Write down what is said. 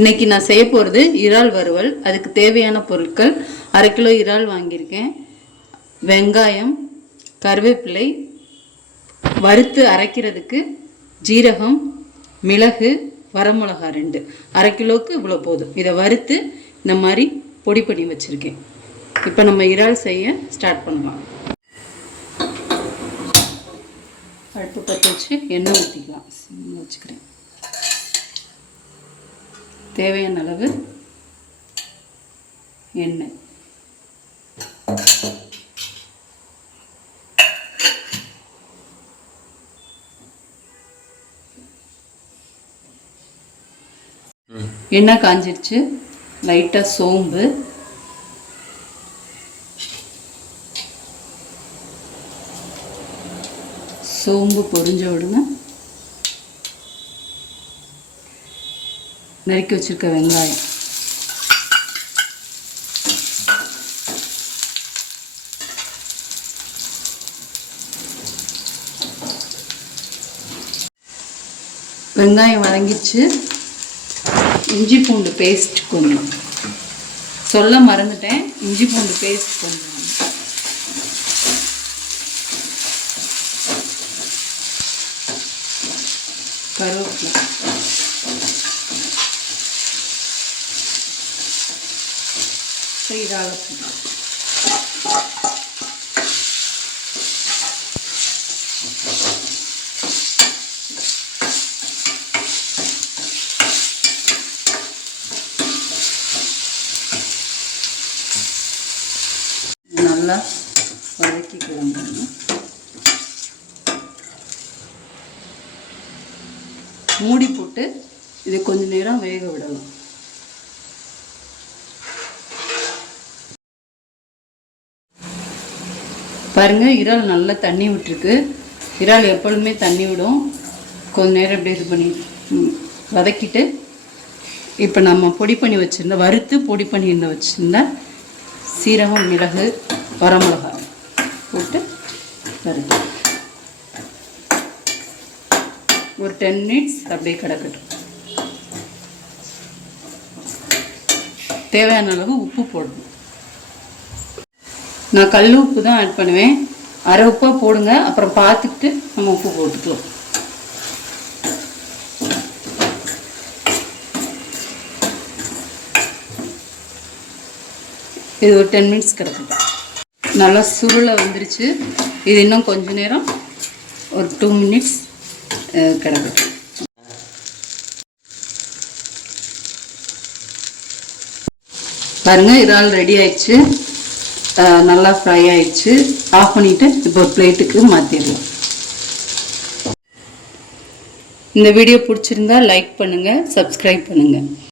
இன்றைக்கி நான் செய்ய போகிறது இறால் வறுவல். அதுக்கு தேவையான பொருட்கள் அரை கிலோ இறால் வாங்கியிருக்கேன். வெங்காயம் கருவேப்பிலை வறுத்து அரைக்கிறதுக்கு ஜீரகம் மிளகு வரமிளகா ரெண்டு. அரை கிலோவுக்கு இவ்வளோ போதும். இதை வறுத்து இந்த மாதிரி பொடி பண்ணி வச்சுருக்கேன். இப்போ நம்ம இறால் செய்ய ஸ்டார்ட் பண்ணலாம். அடுப்பு பற்ற வச்சு எண்ணெய் ஊற்றிக்கலாம் வச்சுக்கிறேன். தேவையான அளவு எண்ணெய். எண்ணெய் காஞ்சிருச்சு. லைட்டாக சோம்பு. சோம்பு பொரிஞ்ச உடனே நறுக்கி வச்சுருக்க வெங்காயம். வெங்காயம் வதங்கிச்சு இஞ்சி பூண்டு பேஸ்ட் கொஞ்சம். சொல்ல மறந்துட்டேன். இஞ்சி பூண்டு பேஸ்ட் கொஞ்சம். கருவேப்பிலை. செய்தாலும் நல்லா வதக்கிக்கலாம் பாருங்க. மூடி போட்டு இதை கொஞ்ச நேரம் வேக விடலாம் பாருங்கள் இறால் நல்லா தண்ணி விட்டுருக்கு. இறால் எப்பொழுதுமே தண்ணி விடும். கொஞ்ச நேரம் இப்படி இது பண்ணி வதக்கிட்டு இப்போ நம்ம பொடி பண்ணி வச்சுருந்த வறுத்து பொடி பண்ணி இருந்த வச்சுருந்த சீரகம் மிளகு வரமிளகாய் போட்டு வருது ஒரு டென் மினிட்ஸ் அப்படியே கிடக்கட்டும். தேவையான அளவு உப்பு போடணும். நான் கல் உப்பு தான் ஆட் பண்ணுவேன். அரை உப்பாக போடுங்க. அப்புறம் பார்த்துக்கிட்டு நம்ம உப்பு போட்டுக்கலாம். இது ஒரு டென் மினிட்ஸ் கிடக்குது. நல்லா சுருளை வந்துருச்சு. இது இன்னும் கொஞ்ச நேரம் ஒரு டூ மினிட்ஸ் கிடக்கட்டும் பாருங்கள் இறால் ரெடி ஆயிடுச்சு. நல்லா ஃப்ரை ஆயிடுச்சு. ஆஃப் பண்ணிவிட்டு இப்போ ஒரு பிளேட்டுக்கு மாற்றிடலாம் இந்த வீடியோ பிடிச்சிருந்தா லைக் பண்ணுங்க சப்ஸ்கிரைப் பண்ணுங்க.